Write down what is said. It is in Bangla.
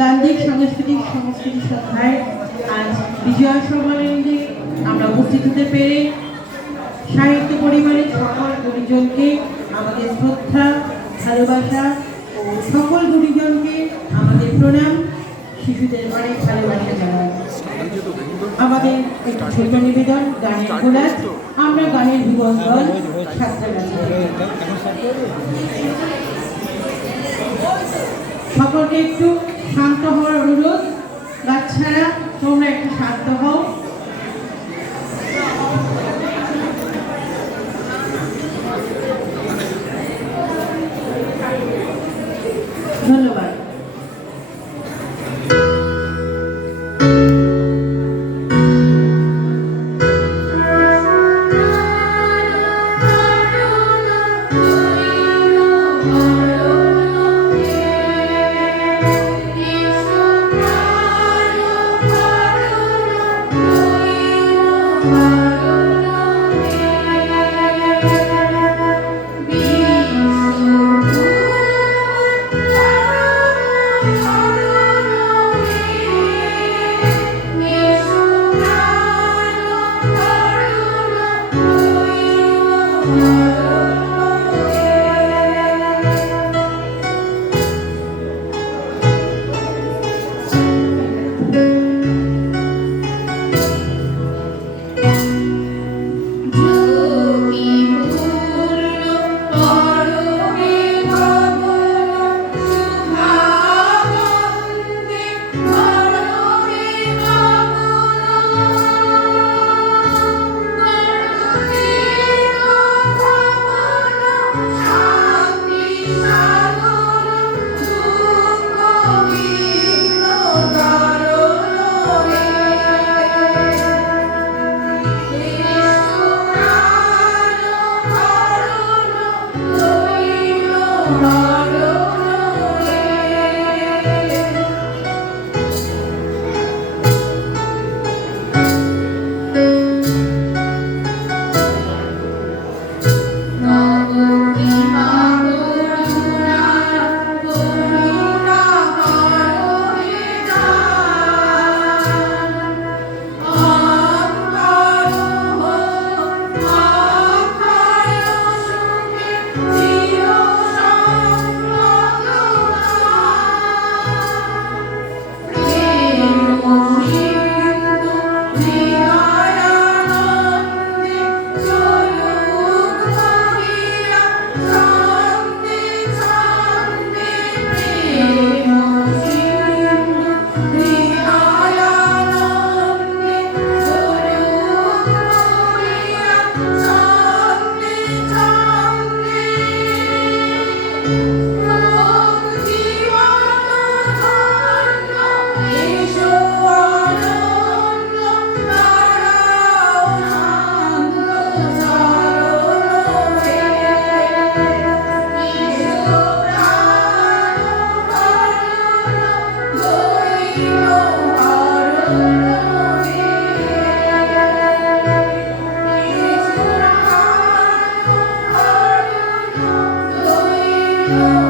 গান্ধী সাংস্কৃতিক সংস্কৃতি সভায় আজ বিজয় সম্মেলনে আমরা উপস্থিত হতে পেরে সাহিত্য পরিবারের সকল গুরুজনকে আমাদের শ্রদ্ধা ভালোবাসা ও সকল গুরুজনকে আমাদের প্রণাম, শিশুদের অনেক ভালোবাসা জানাই। আমাদের একটি ছোট নিবেদন, গানের কোলাজ। আমরা গানের ভুবন দল ছাত্রছাত্রী সকলকে একটু শান্ত হওয়ার অনুরোধ। বাচ্চারা তোমরা একটু শান্ত হও। ধন্যবাদ। Oh